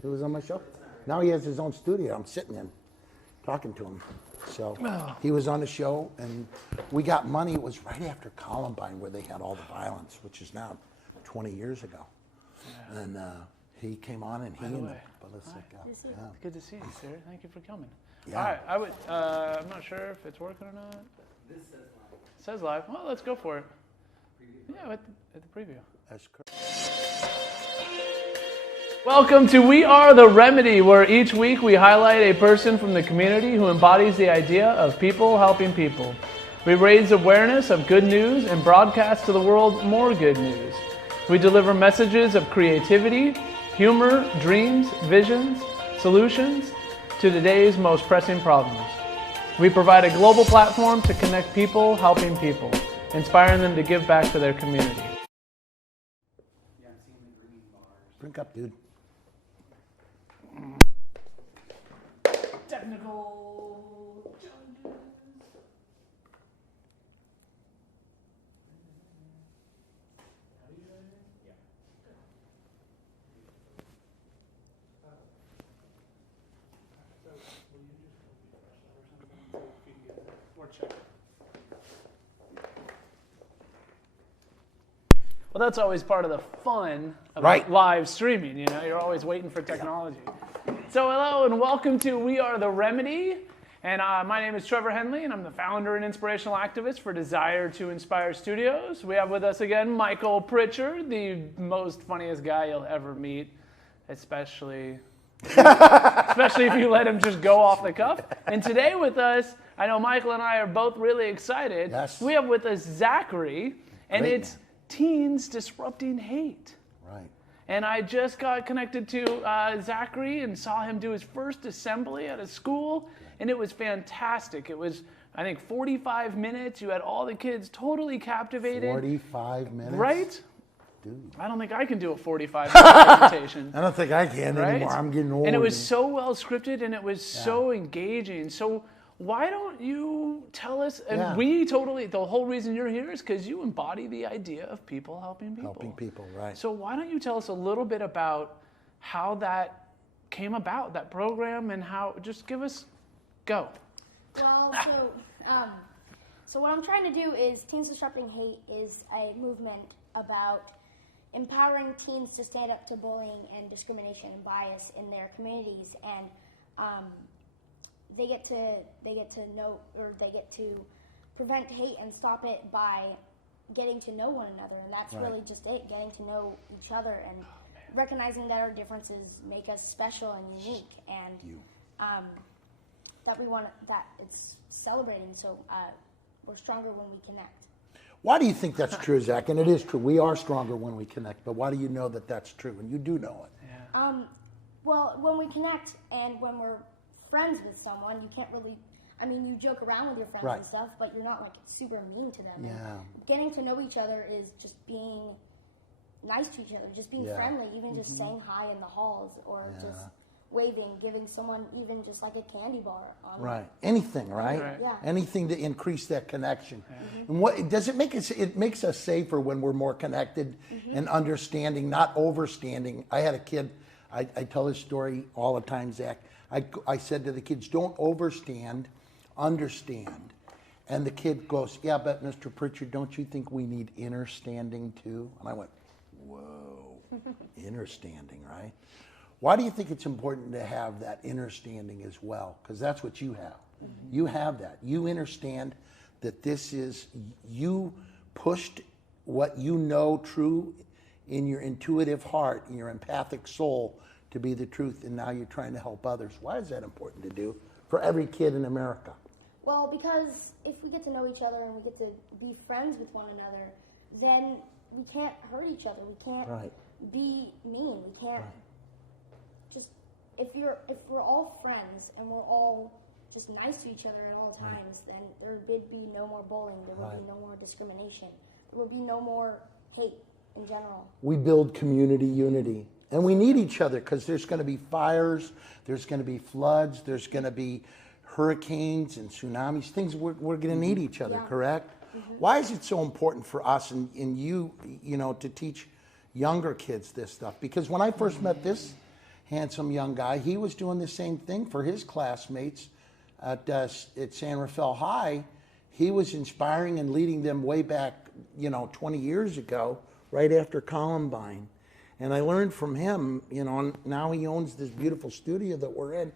He was on my show. Now he has his own studio. I'm sitting in, talking to him. So he was on the show, and we got money. It was right after Columbine where they had all the violence, which is now 20 years ago. Yeah. And he came on, and he and the ballistic. It's good to see you, sir. Thank you for coming. Yeah. All right, I'm not sure if it's working or not. This says live. It says live. Well, let's go for it. Yeah, at the preview. That's correct. Welcome to We Are the Remedy, where each week we highlight a person from the community who embodies the idea of people helping people. We raise awareness of good news and broadcast to the world more good news. We deliver messages of creativity, humor, dreams, visions, solutions to today's most pressing problems. We provide a global platform to connect people helping people, inspiring them to give back to their community. Yeah, I'm seeing the green bars. Drink up, dude. Technical challenges. Well, that's always part of the fun of live streaming, you know, you're always waiting for technology. So hello and welcome to We Are the Remedy, and my name is Trevor Henley, and I'm the founder and inspirational activist for Desire to Inspire Studios. We have with us again Michael Pritchard, the most funniest guy you'll ever meet, especially if you let him just go off the cuff. And today with us, I know Michael and I are both really excited. Yes. We have with us Zachary, and Great it's Teens Disrupting Hate. Right. And I just got connected to Zachary and saw him do his first assembly at a school, and it was fantastic. It was, I think, 45 minutes. You had all the kids totally captivated. 45 minutes? Right? Dude. I don't think I can do a 45-minute presentation. I don't think I can anymore. I'm getting old. And it was so well scripted, and it was so engaging. So why don't you tell us, and the whole reason you're here is because you embody the idea of people helping people. Helping people, right. So why don't you tell us a little bit about how that came about, that program, and how, just give us, go. Well, so what I'm trying to do is Teens Disrupting Hate is a movement about empowering teens to stand up to bullying and discrimination and bias in their communities, and they get to know, or they get to prevent hate and stop it by getting to know one another, and that's really just it, getting to know each other and recognizing that our differences make us special and unique, and that it's celebrating, so we're stronger when we connect. Why do you think that's true, Zach? And it is true. We are stronger when we connect, but why do you know that that's true? And you do know it. Yeah. Well, when we connect and when we're friends with someone, you can't really, you joke around with your friends and stuff, but you're not like super mean to them. Yeah. And getting to know each other is just being nice to each other, just being friendly, even just saying hi in the halls, or just waving, giving someone even just like a candy bar on Anything, right? Yeah. Anything to increase that connection. And what does it make us? It makes us safer when we're more connected and understanding, not overstanding. I had a kid. I tell this story all the time, Zach. I said to the kids, don't overstand, understand. And the kid goes, yeah, but Mr. Pritchard, don't you think we need understanding too? And I went, whoa, understanding, right? Why do you think it's important to have that understanding as well? Because that's what you have. You have that. You understand that this is, you pushed what you know true in your intuitive heart, in your empathic soul, to be the truth, and now you're trying to help others. Why is that important to do for every kid in America? Well, because if we get to know each other and we get to be friends with one another, then we can't hurt each other. We can't be mean. We can't just, if we're all friends and we're all just nice to each other at all times, then there would be no more bullying, there would be no more discrimination, there would be no more hate in general. We build community unity. And we need each other because there's going to be fires, there's going to be floods, there's going to be hurricanes and tsunamis, things we're going to need each other, correct? Why is it so important for us and you know, to teach younger kids this stuff? Because when I first met handsome young guy. He was doing the same thing for his classmates at San Rafael High. He was inspiring and leading them way back, 20 years ago, right after Columbine. And I learned from him, and now he owns this beautiful studio that we're in.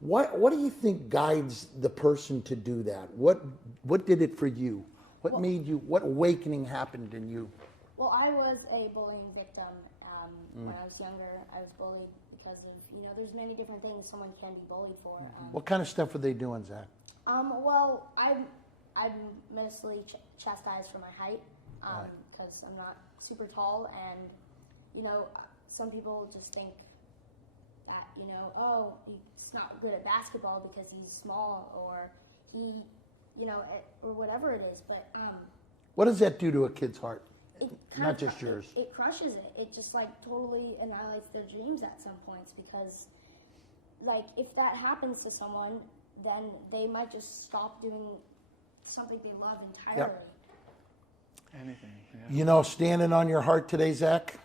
What do you think guides the person to do that? What did it for you? What made you? What awakening happened in you? Well, I was a bullying victim when I was younger. I was bullied because of, there's many different things someone can be bullied for. What kind of stuff were they doing, Zach? Well, I'm mostly chastised for my height because I'm not super tall, and some people just think that oh, he's not good at basketball because he's small, or he or whatever it is. But what does that do to a kid's heart? Not just yours. It crushes it. It just totally annihilates their dreams at some points, because if that happens to someone, then they might just stop doing something they love entirely. Yep. Anything. Yeah. Standing on your heart today, Zach.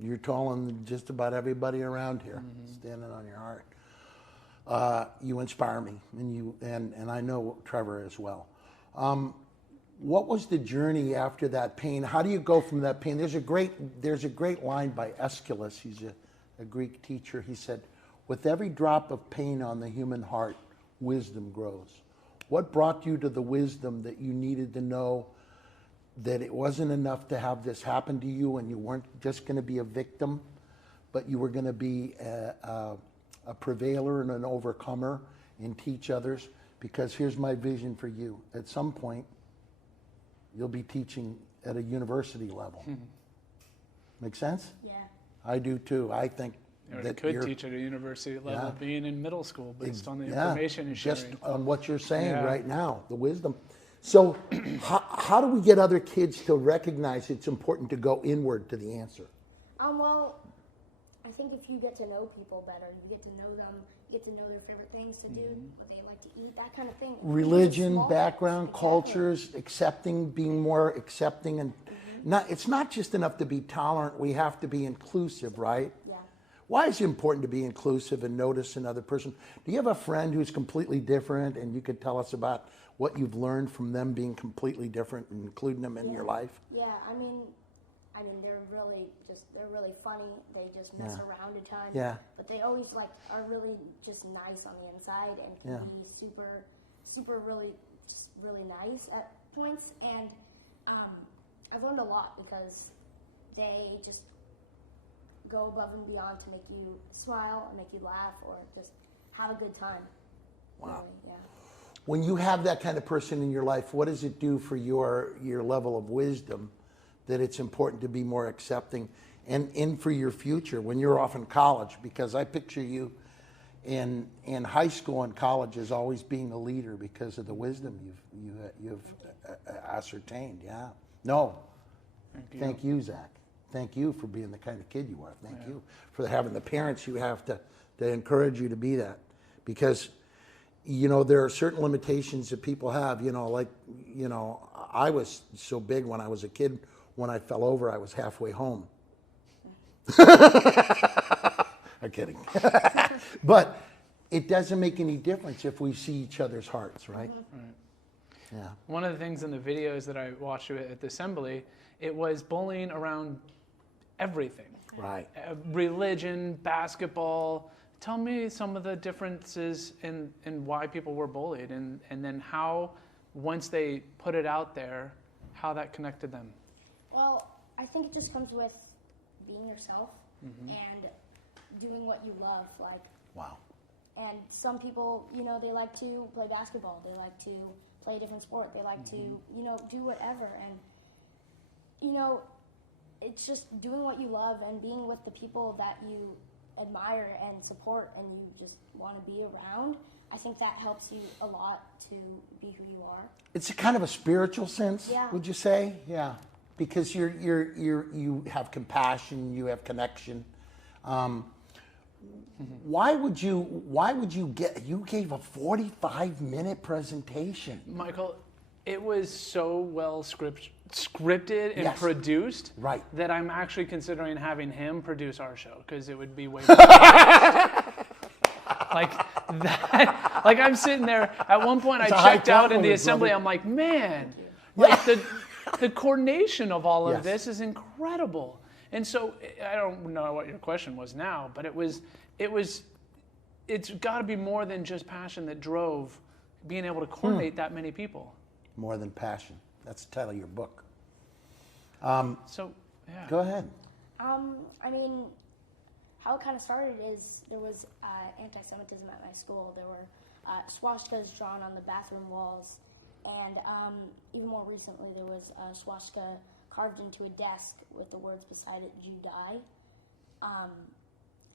You're taller than just about everybody around here. Standing on your heart. You inspire me, and I know Trevor as well. What was the journey after that pain? How do you go from that pain? There's a great line by Aeschylus. He's a Greek teacher. He said, "With every drop of pain on the human heart, wisdom grows." What brought you to the wisdom that you needed to know that it wasn't enough to have this happen to you, and you weren't just going to be a victim, but you were going to be a prevailer and an overcomer and teach others? Because here's my vision for you. At some point, you'll be teaching at a university level. Make sense? Yeah. I do too. I think Or that you could teach at a university level, being in middle school, based on the yeah, information you're sharing. just on what you're saying Yeah. right now, the wisdom. So how do we get other kids to recognize it's important to go inward to the answer? Well, I think if you get to know people better, you get to know them, you get to know their favorite things to do, what they like to eat, that kind of thing. Religion, Small background, things, exactly. cultures, accepting, being more accepting, and it's not just enough to be tolerant. We have to be inclusive, right? Yeah. Why is it important to be inclusive and notice another person? Do you have a friend who's completely different, and you could tell us about what you've learned from them being completely different and including them in your life? Yeah, I mean, they're really funny. They just mess around a ton. Yeah. But they always are really just nice on the inside, and can be super, super really nice at points. And I've learned a lot because they just go above and beyond to make you smile and make you laugh, or just have a good time. Wow. Really, yeah. When you have that kind of person in your life, what does it do for your level of wisdom that it's important to be more accepting and for your future when you're off in college? Because I picture you in high school and college as always being a leader because of the wisdom you've ascertained. Yeah. No. Thank you, Zach. Thank you for being the kind of kid you are. Thank you for having the parents you have to encourage you to be that. Because there are certain limitations that people have, I was so big when I was a kid, when I fell over, I was halfway home. I'm kidding. But it doesn't make any difference if we see each other's hearts, right? Right. Yeah. One of the things in the videos that I watched at the assembly, it was bullying around everything. Right. Religion, basketball. Tell me some of the differences in why people were bullied, and then how, once they put it out there, how that connected them. Well, I think it just comes with being yourself and doing what you love. Wow. And some people, they like to play basketball. They like to play a different sport. They like to, do whatever. And, it's just doing what you love and being with the people that you admire and support and you just want to be around. I think that helps you a lot to be who you are. It's a kind of a spiritual sense, Yeah. would you say? Yeah. Because you have compassion, you have connection. Why would you gave a 45-minute presentation? Michael, it was so well scripted and Yes. produced Right. that I'm actually considering having him produce our show because it would be way better. Like that. Like I'm sitting there. At one point, It's a I high checked out in the compliment, assembly. brother. I'm like, man, like the coordination of all of Yes. this is incredible. And so I don't know what your question was now, but it's got to be more than just passion that drove being able to coordinate that many people. More than passion. That's the title of your book. So yeah. Go ahead. I mean, how it kind of started is there was anti-Semitism at my school. There were swastikas drawn on the bathroom walls, and even more recently, there was a swastika carved into a desk with the words beside it, "Jew die."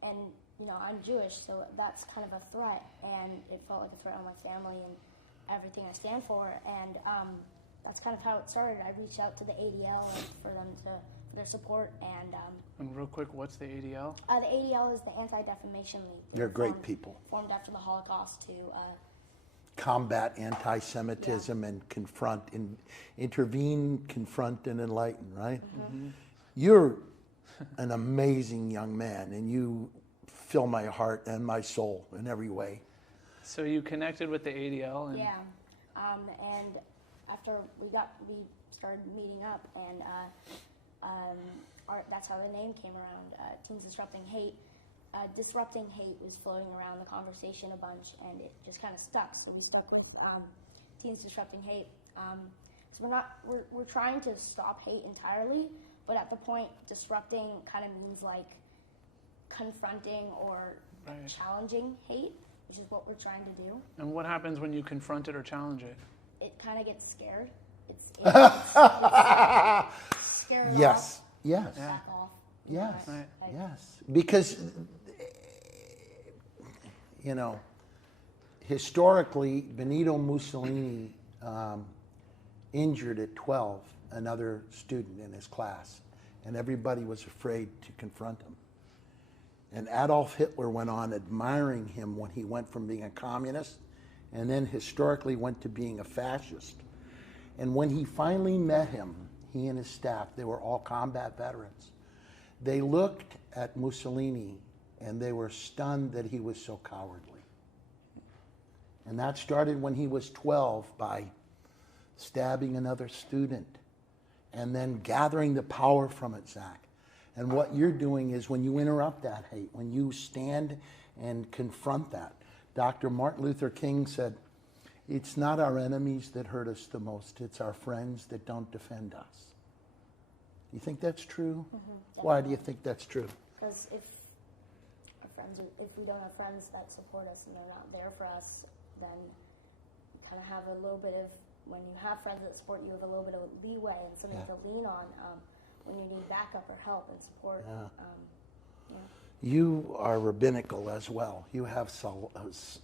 And you know, I'm Jewish, so that's kind of a threat, and it felt like a threat on my family and everything I stand for. And that's kind of how it started. I reached out to the ADL for them for their support, And real quick, what's the ADL? the ADL is the Anti-Defamation League. They're great people. Formed after the Holocaust to Combat anti-Semitism and confront, intervene, confront, and enlighten, right? Mm-hmm. You're an amazing young man, and you fill my heart and my soul in every way. So you connected with the ADL, and yeah, and after we started meeting up, and that's how the name came around. Teens Disrupting Hate. Disrupting hate was floating around the conversation a bunch, and it just kind of stuck. So we stuck with Teens Disrupting Hate. So we're trying to stop hate entirely, but at the point, disrupting kind of means like confronting or challenging hate, which is what we're trying to do. And what happens when you confront it or challenge it? It kind of gets scared. It's scared Yes, off. yes, Back off. yes, Right. yes. Because, you know, historically, Benito Mussolini injured at 12 another student in his class, and everybody was afraid to confront him. And Adolf Hitler went on admiring him when he went from being a communist and then historically went to being a fascist. And when he finally met him, he and his staff, they were all combat veterans, they looked at Mussolini and they were stunned that he was so cowardly. And that started when he was 12 by stabbing another student and then gathering the power from it, Zach. And what you're doing is when you interrupt that hate, when you stand and confront that. Dr. Martin Luther King said, it's not our enemies that hurt us the most, it's our friends that don't defend us. You think that's true? Mm-hmm, Why do you think that's true? Because if we don't have friends that support us and they're not there for us, then you kind of have a little bit of, when you have friends that support you, have a little bit of leeway and something to lean on when you need backup or help and support. You are rabbinical as well. You have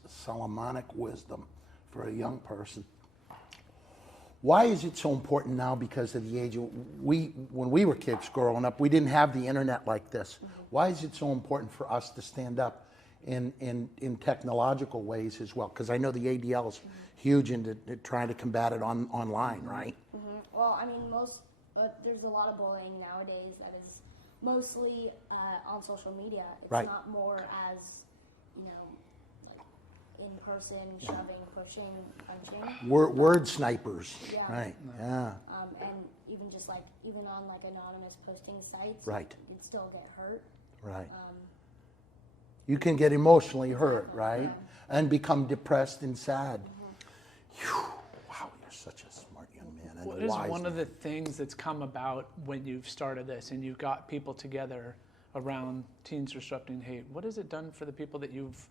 Solomonic wisdom for a young person. Why is it so important now? Because of the age of, when we were kids growing up, we didn't have the internet like this. Why is it so important for us to stand up in technological ways as well? Because I know the ADL is huge into trying to combat it online, right? Well, I mean, there's a lot of bullying nowadays that is mostly on social media. It's not more as, like in person, shoving, pushing, punching. Word snipers, Yeah. right? Yeah, And even just even on anonymous posting sites, right, you'd still get hurt. right. You can get emotionally hurt, right? Yeah. And become depressed and sad. Whew. Wow, you're such a smart young man. And What a is wise one of man. the things that's come about when you've started this and you've got people together around Teens Disrupting Hate? What has it done for the people that you've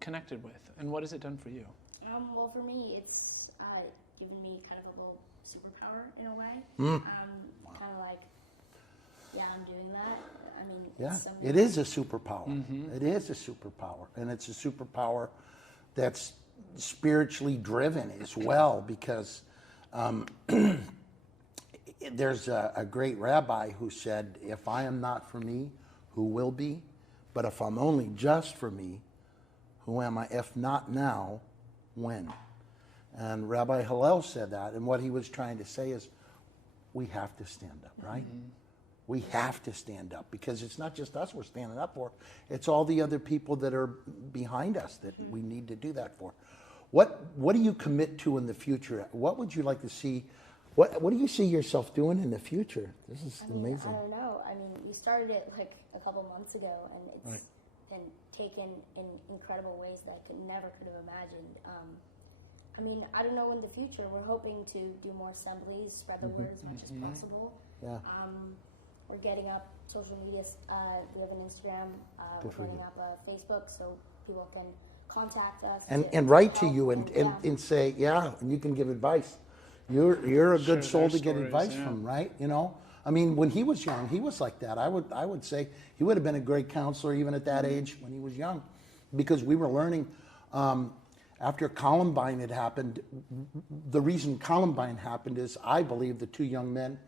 connected with, and what has it done for you? Well, for me, it's given me kind of a little superpower in a way. Kind of like, yeah, I'm doing that. I mean, Yeah, it's something it is a superpower. It is a superpower. And it's a superpower that's spiritually driven as well, because there's a great rabbi who said, if I am not for me, who will be? But if I'm only just for me, who am I? If not now, when? And Rabbi Hillel said that, and what he was trying to say is, we have to stand up, right? We have to stand up because it's not just us we're standing up for. It's all the other people that are behind us that we need to do that for. What do you commit to in the future? What would you like to see? What do you see yourself doing in the future? This is amazing. I don't know. I mean, we started it like a couple months ago, and it's been taken in incredible ways that I never could have imagined. I mean, I don't know in the future. We're hoping to do more assemblies, spread the word as much as possible. Yeah. We're getting up social media. We have an Instagram. We're getting up a Facebook so people can contact us and write to you and say, and you can give advice. You're a good soul to get advice from, right? You know, I mean, when he was young, he was like that. I would say he would have been a great counselor even at that age when he was young, because we were learning. After Columbine had happened, the reason Columbine happened is I believe the two young men,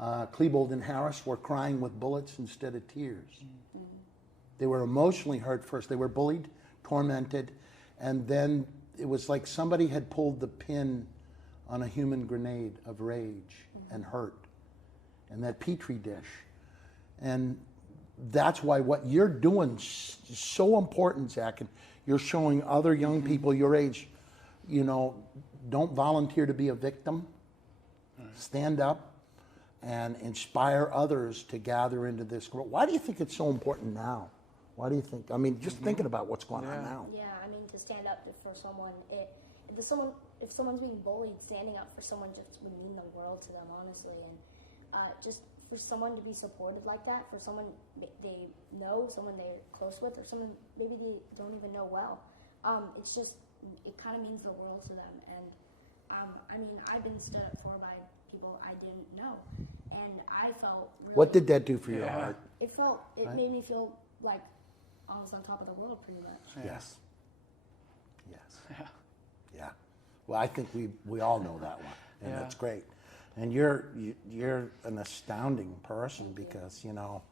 Klebold and Harris, were crying with bullets instead of tears. They were emotionally hurt first. They were bullied, tormented, and then it was like somebody had pulled the pin on a human grenade of rage and hurt and that petri dish. And that's why what you're doing is so important, Zach, and you're showing other young people your age, you know, don't volunteer to be a victim. Stand up and inspire others to gather into this group. Why do you think it's so important now? Why do you think? I mean, just thinking about what's going on now. Yeah, I mean, to stand up for someone, if someone's being bullied, standing up for someone just would mean the world to them, honestly. And just for someone to be supported like that, for someone they know, someone they're close with, or someone maybe they don't even know well, it's just, it kind of means the world to them. And I mean, I've been stood up for by people I didn't know, and I felt really... What did that do for your heart? It made me feel like I was on top of the world, pretty much. Yes. Yeah. Well, I think we all know that one, and that's great. And you're an astounding person because, you know,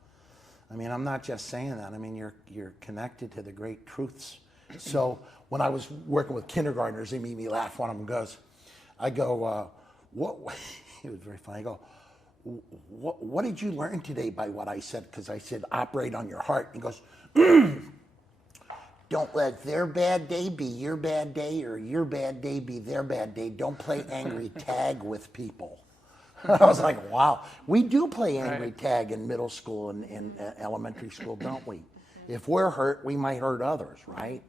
I mean, I'm not just saying that. I mean, you're connected to the great truths. So when I was working with kindergartners, they made me laugh. One of them goes, what? It was very funny. I go, what did you learn today by what I said? Because I said, operate on your heart. He goes, don't let their bad day be your bad day, or your bad day be their bad day. Don't play angry tag with people. I was like, wow. We do play angry tag in middle school and elementary school, don't we? If we're hurt, we might hurt others, right?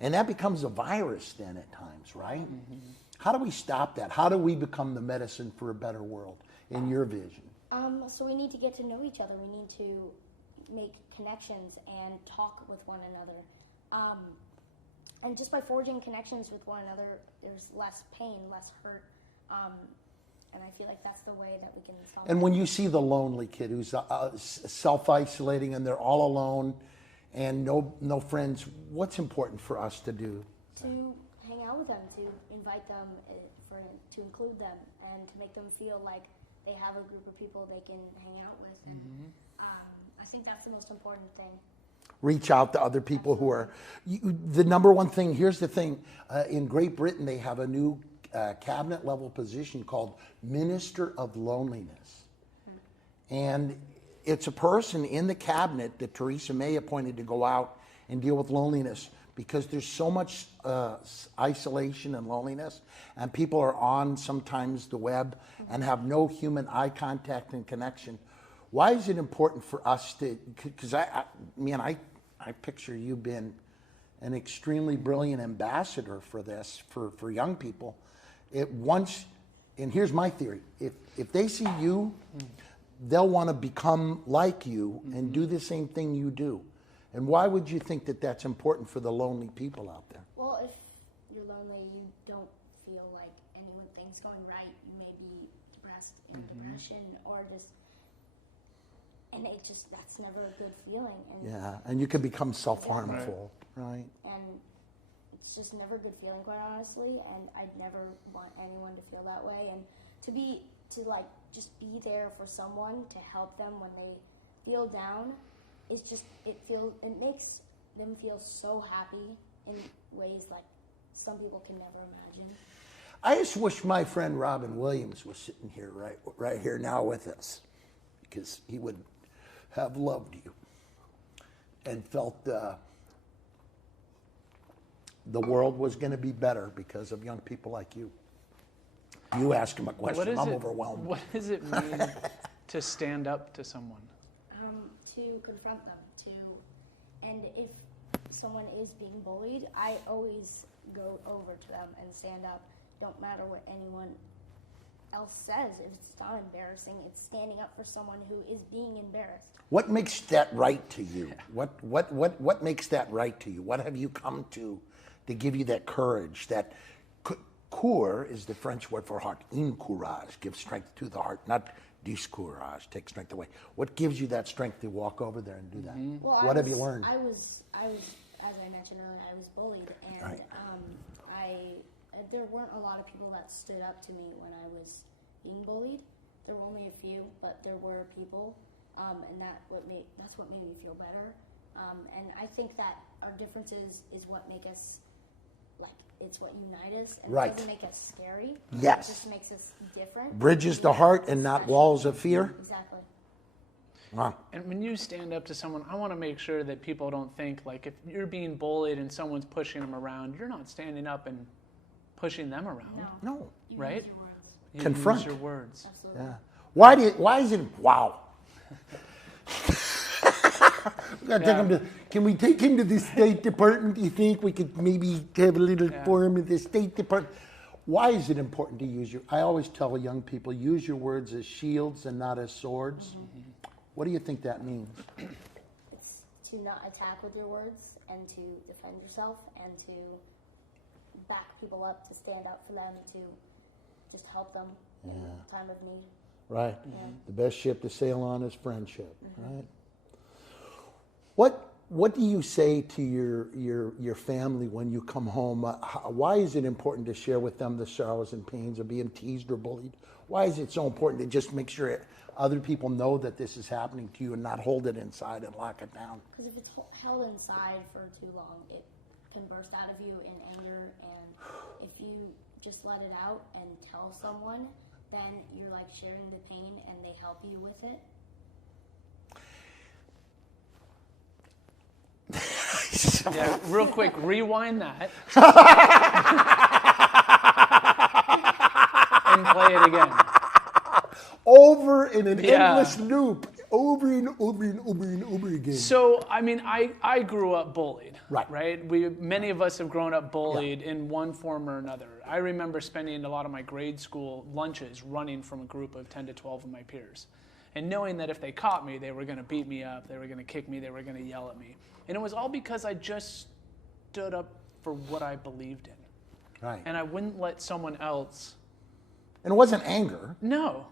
And that becomes a virus then at times, right? How do we stop that? How do we become the medicine for a better world in your vision? So we need to get to know each other. We need to make connections and talk with one another. And just by forging connections with one another, there's less pain, less hurt. And I feel like that's the way that we can solve it. And when you see the lonely kid who's self-isolating and they're all alone and no friends, what's important for us to do? To hang out with them, to invite them, to include them, and to make them feel like they have a group of people they can hang out with. And I think that's the most important thing. Reach out to other people who are... the number one thing, here's the thing. In Great Britain, they have a new cabinet-level position called Minister of Loneliness. And it's a person in the cabinet that Theresa May appointed to go out and deal with loneliness, because there's so much isolation and loneliness, and people are on sometimes the web and have no human eye contact and connection. Why is it important for us to, because I picture you being an extremely brilliant ambassador for this, for young people. And here's my theory, if they see you, they'll want to become like you and do the same thing you do. And why would you think that that's important for the lonely people out there? Well, if you're lonely, you don't feel like anything's going right. You may be depressed in depression, or and that's never a good feeling. And you can become self-harmful, right? And it's just never a good feeling, quite honestly. And I'd never want anyone to feel that way. And just be there for someone to help them when they feel down. It makes them feel so happy in ways like some people can never imagine. I just wish my friend Robin Williams was sitting here right here now with us, because he would have loved you and felt the world was going to be better because of young people like you. You ask him a question, I'm overwhelmed. What does it mean to stand up to someone? To confront them, and if someone is being bullied, I always go over to them and stand up. Don't matter what anyone else says. If it's not embarrassing, it's standing up for someone who is being embarrassed. What makes that right to you? What makes that right to you? What have you come to give you that courage? That cour is the French word for heart. Encourage gives strength to the heart, not discourage, take strength away. What gives you that strength to walk over there and do that? Mm-hmm. Well, what have you learned? I was, as I mentioned earlier, I was bullied, and Right. There weren't a lot of people that stood up to me when I was being bullied. There were only a few, but there were people, and that's what made me feel better. And I think that our differences is what make us, like, it's what unite us, and Right. it doesn't make us scary. Yes. It just makes us different. Bridges the heart and not walls of fear. Exactly. Wow. And when you stand up to someone, I want to make sure that people don't think, like, if you're being bullied and someone's pushing them around, you're not standing up and pushing them around. No. You Right? use your words. You Confront. use your words. Absolutely. Yeah. Why is it, wow. We gotta take him to, can we take him to the State Department? Do you think we could maybe have a little forum at the State Department? Why is it important to use I always tell young people, use your words as shields and not as swords. Mm-hmm. What do you think that means? It's to not attack with your words and to defend yourself and to back people up, to stand up for them, to just help them in time of need. Right. Yeah. The best ship to sail on is friendship, Mm-hmm. right? What do you say to your family when you come home? Why is it important to share with them the sorrows and pains of being teased or bullied? Why is it so important to just make sure other people know that this is happening to you and not hold it inside and lock it down? Because if it's held inside for too long, it can burst out of you in anger, and if you just let it out and tell someone, then you're like sharing the pain and they help you with it. Yeah, real quick, rewind that. And play it again. Over in an endless loop, over and over and over and over again. So, I mean, I grew up bullied. Right. Many of us have grown up bullied in one form or another. I remember spending a lot of my grade school lunches running from a group of 10 to 12 of my peers. And knowing that if they caught me, they were going to beat me up, they were going to kick me, they were going to yell at me. And it was all because I just stood up for what I believed in. Right. And I wouldn't let someone else. And it wasn't anger. No.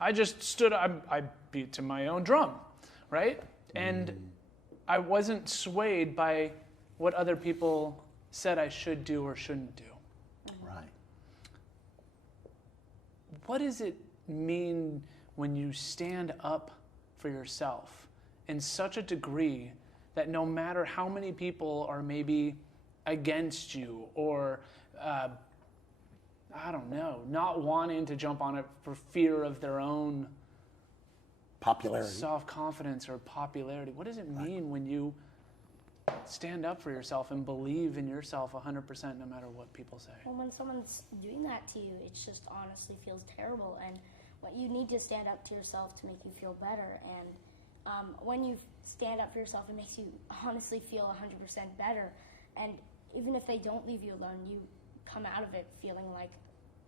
I just stood up, I beat to my own drum, right? And I wasn't swayed by what other people said I should do or shouldn't do. Right. What does it mean when you stand up for yourself in such a degree that no matter how many people are maybe against you or I don't know, not wanting to jump on it for fear of their own Popularity. self-confidence or popularity. What does it mean when you stand up for yourself and believe in yourself 100% no matter what people say? Well, when someone's doing that to you, it just honestly feels terrible. And what you need to stand up to yourself to make you feel better. And when you stand up for yourself, it makes you honestly feel 100% better. And even if they don't leave you alone, you come out of it feeling like,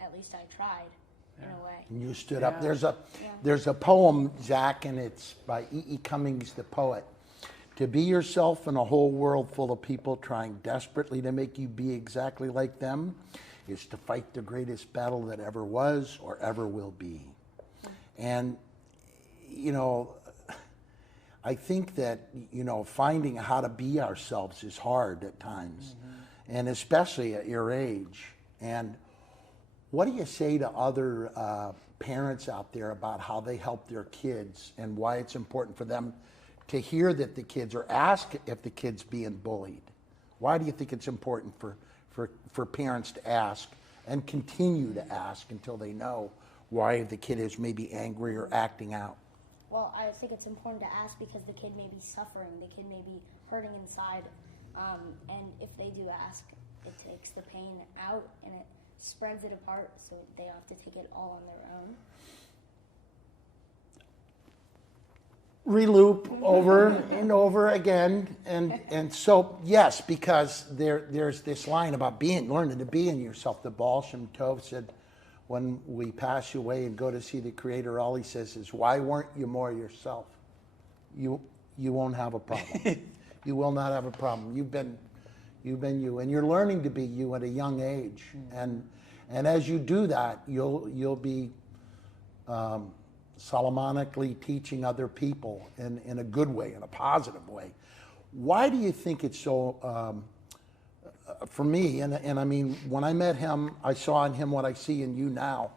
at least I tried, in a way. And you stood up. Yeah. There's a poem, Zach, and it's by E.E. Cummings, the poet. To be yourself in a whole world full of people trying desperately to make you be exactly like them is to fight the greatest battle that ever was or ever will be. And, you know, I think that, you know, finding how to be ourselves is hard at times, and especially at your age. And what do you say to other parents out there about how they help their kids and why it's important for them to hear that the kids, or ask if the kid's being bullied? Why do you think it's important for parents to ask and continue to ask until they know why the kid is maybe angry or acting out. Well, I think it's important to ask because the kid may be suffering, the kid may be hurting inside, and if they do ask, it takes the pain out and it spreads it apart, so they have to take it all on their own. Reloop over and over again, and so yes, because there's this line about learning to be in yourself. The Baal Shem Tov said, when we pass you away and go to see the Creator, all he says is, "Why weren't you more yourself? You won't have a problem. You will not have a problem. You've been you, and you're learning to be you at a young age, and as you do that, you'll be Solomonically teaching other people in a good way, in a positive way." Why do you think it's so, for me, and I mean, when I met him, I saw in him what I see in you now,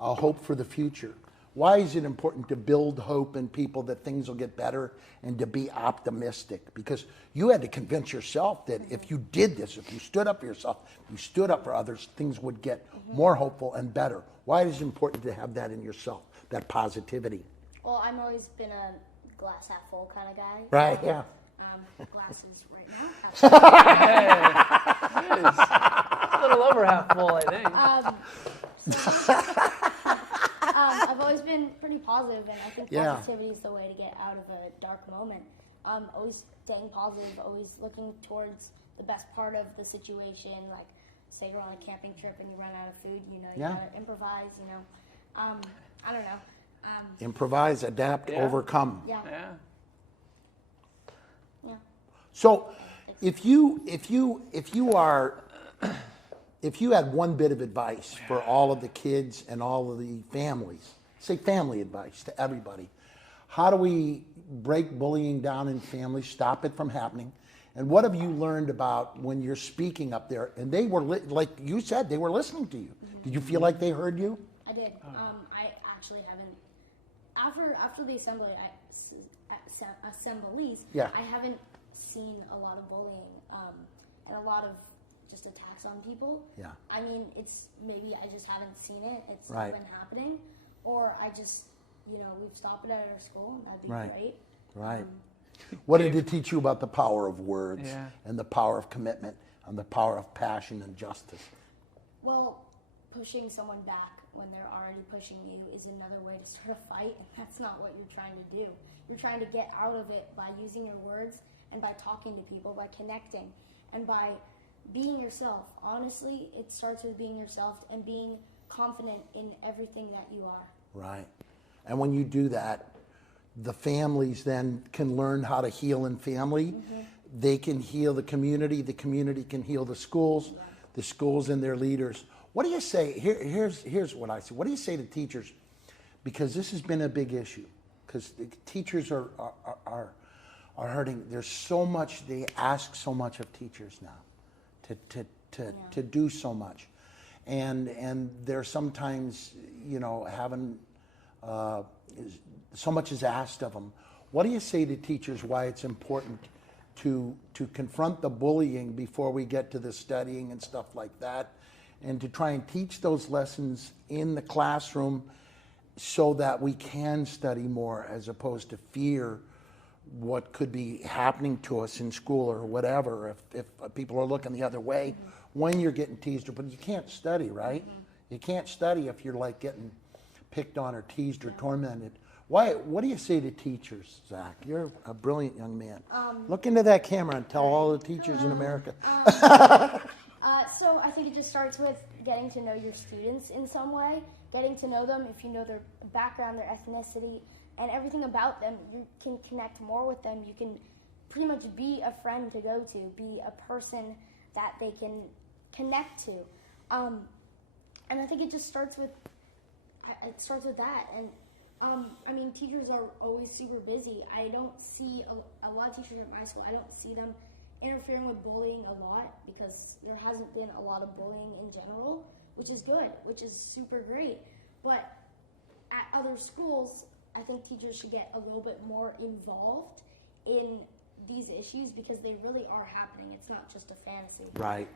a hope for the future. Why is it important to build hope in people that things will get better and to be optimistic? Because you had to convince yourself that if you did this, if you stood up for yourself, you stood up for others, things would get more hopeful and better. Why is it important to have that in yourself, that positivity? Well, I've always been a glass half full kind of guy. Right, yeah. Glasses right now. Hey, it is a little over half full, I think. I've always been pretty positive, and I think Yeah. positivity is the way to get out of a dark moment. Always staying positive, always looking towards the best part of the situation. Like, say you're on a camping trip and you run out of food, you Yeah. gotta improvise, I don't know. Improvise, adapt, Yeah. overcome. Yeah. Yeah. Yeah. So, if you had one bit of advice for all of the kids and all of the families, say family advice to everybody, how do we break bullying down in families, stop it from happening? And what have you learned about when you're speaking up there? And they were, like you said, they were listening to you. Did you feel like they heard you? I did. I actually haven't. After the assemblies, Yeah. I haven't seen a lot of bullying and a lot of just attacks on people. Yeah. I mean, it's maybe I just haven't seen it. It's Right. been happening, or I just we've stopped it at our school. That'd be Right. great. Right. What did it teach you about the power of words Yeah. and the power of commitment and the power of passion and justice? Well, pushing someone back when they're already pushing you is another way to start a fight, and that's not what you're trying to do. You're trying to get out of it by using your words and by talking to people, by connecting, and by being yourself. Honestly, it starts with being yourself and being confident in everything that you are. Right. And when you do that, the families then can learn how to heal in family. They can heal the community can heal the schools and their leaders. What do you say? Here's what I say. What do you say to teachers? Because this has been a big issue. Because teachers are hurting. There's so much, they ask so much of teachers now to do so much. And they're sometimes, having so much is asked of them. What do you say to teachers why it's important to confront the bullying before we get to the studying and stuff like that, and to try and teach those lessons in the classroom so that we can study more as opposed to fear what could be happening to us in school or whatever if people are looking the other way when you're getting teased, but you can't study, right? You can't study if you're like getting picked on or teased or tormented. What do you say to teachers, Zach? You're a brilliant young man. Look into that camera and tell all the teachers in America. So I think it just starts with getting to know your students in some way, getting to know them. If you know their background, their ethnicity, and everything about them, you can connect more with them. You can pretty much be a friend to go to, be a person that they can connect to. And I think it just starts with that. And I mean, teachers are always super busy. I don't see a lot of teachers at my school. I don't see them interfering with bullying a lot because there hasn't been a lot of bullying in general, which is good, which is super great. But at other schools, I think teachers should get a little bit more involved in these issues because they really are happening. It's not just a fantasy. Right.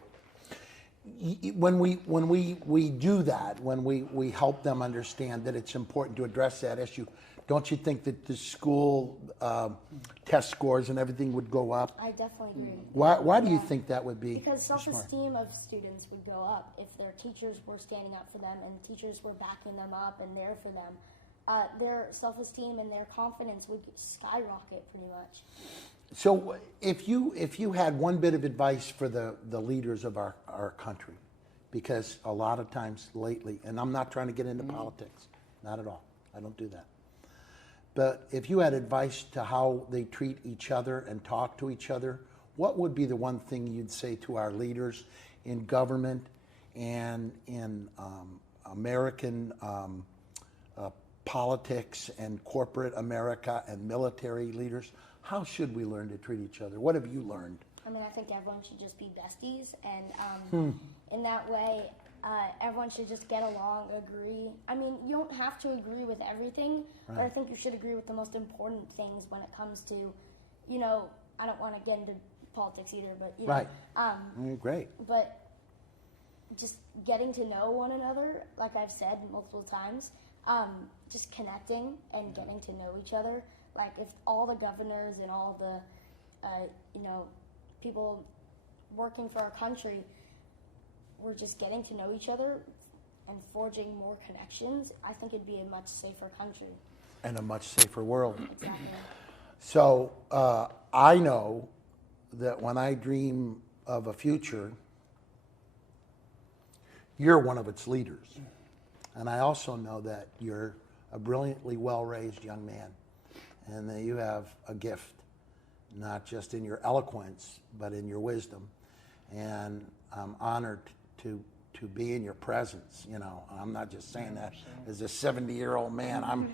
when we do that, when we help them understand that it's important to address that issue, don't you think that the school test scores and everything would go up? I definitely agree. Why do you think that would be? Because smart? self-esteem of students would go up if their teachers were standing up for them and teachers were backing them up and there for them. Their self-esteem and their confidence would skyrocket pretty much. So if you had one bit of advice for the leaders of our country, because a lot of times lately, and I'm not trying to get into politics, not at all. I don't do that. But if you had advice to how they treat each other and talk to each other, what would be the one thing you'd say to our leaders in government and in American politics and corporate America and military leaders? How should we learn to treat each other? What have you learned? I mean, I think everyone should just be besties, and in that way, everyone should just get along, agree. I mean, you don't have to agree with everything, but I think you should agree with the most important things when it comes to, I don't want to get into politics either, but, Great. But just getting to know one another, like I've said multiple times, just connecting and getting to know each other. Like if all the governors and all the, people working for our country were just getting to know each other and forging more connections, I think it'd be a much safer country. And a much safer world. Exactly. So I know that when I dream of a future, you're one of its leaders. And I also know that you're a brilliantly well-raised young man and that you have a gift, not just in your eloquence, but in your wisdom. And I'm honored to be in your presence. I'm not just saying that as a 70-year-old man.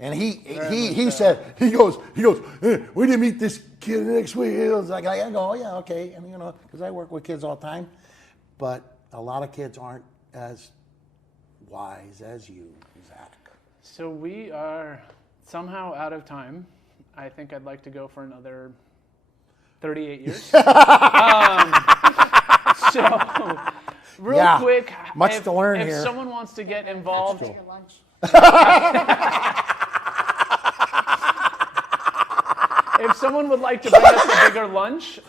He said, he goes, we didn't meet this kid next week. It was like, I go, oh yeah, okay. And because I work with kids all the time, but a lot of kids aren't as wise as you, Zach. So we are somehow out of time. I think I'd like to go for another 38 years. So, real quick, much to learn if here. someone wants to get involved, Take your lunch. if someone would like to bring us a bigger lunch,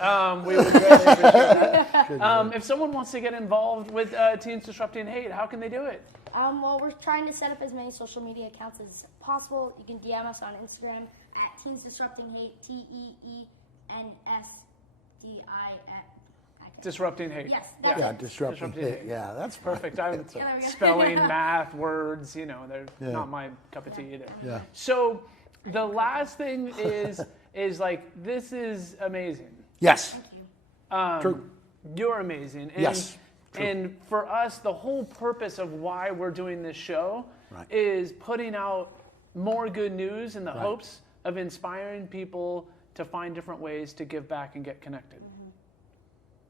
we would greatly appreciate that. If someone wants to get involved with Teens Disrupting Hate, how can they do it? Well, we're trying to set up as many social media accounts as possible. You can DM us on Instagram at Teens Disrupting Hate, TEENSDI. Disrupting Hate. Yes, Yeah, that's it. disrupting hate. Yeah, that's Perfect. I'm Yeah, there we go. spelling, math, words, they're not my cup of tea either. Yeah. So the last thing is like, this is amazing. Yes. Thank you. True. You're amazing. And, Yes. True. And for us, the whole purpose of why we're doing this show is putting out more good news in the hopes of inspiring people to find different ways to give back and get connected.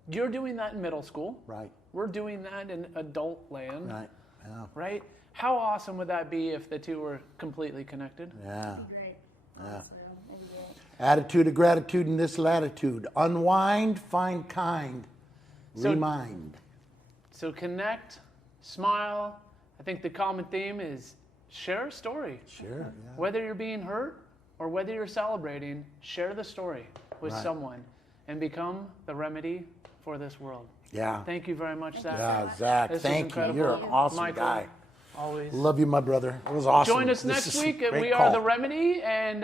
You're doing that in middle school. Right. We're doing that in adult land. Right. Yeah. Right? How awesome would that be if the two were completely connected? Yeah. That'd be great. Honestly, that'd be great. Attitude of gratitude in this latitude. Unwind, find kind, remind. So connect, smile. I think the common theme is share a story. Sure. Yeah. Whether you're being hurt or whether you're celebrating, share the story with someone and become the remedy for this world. Yeah. Thank you very much, Zach. Yeah, Zach, This was thank you. incredible. You're an awesome Michael, guy. Always. Love you, my brother. It was awesome. Join us This next is week a at great We call. Are the Remedy, and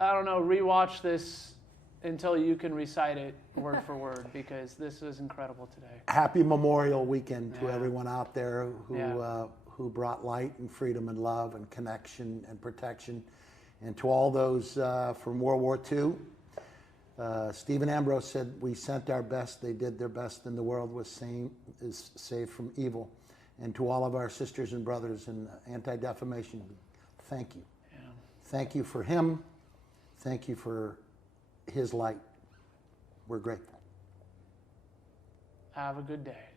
rewatch this until you can recite it word for word, because this was incredible today. Happy Memorial Weekend to everyone out there who Yeah. who brought light and freedom and love and connection and protection, and to all those from World War II. Stephen Ambrose said, "We sent our best; they did their best, and the world was saved from evil." And to all of our sisters and brothers in anti-defamation, thank you. Yeah. Thank you for him. Thank you for his light. We're grateful. Have a good day.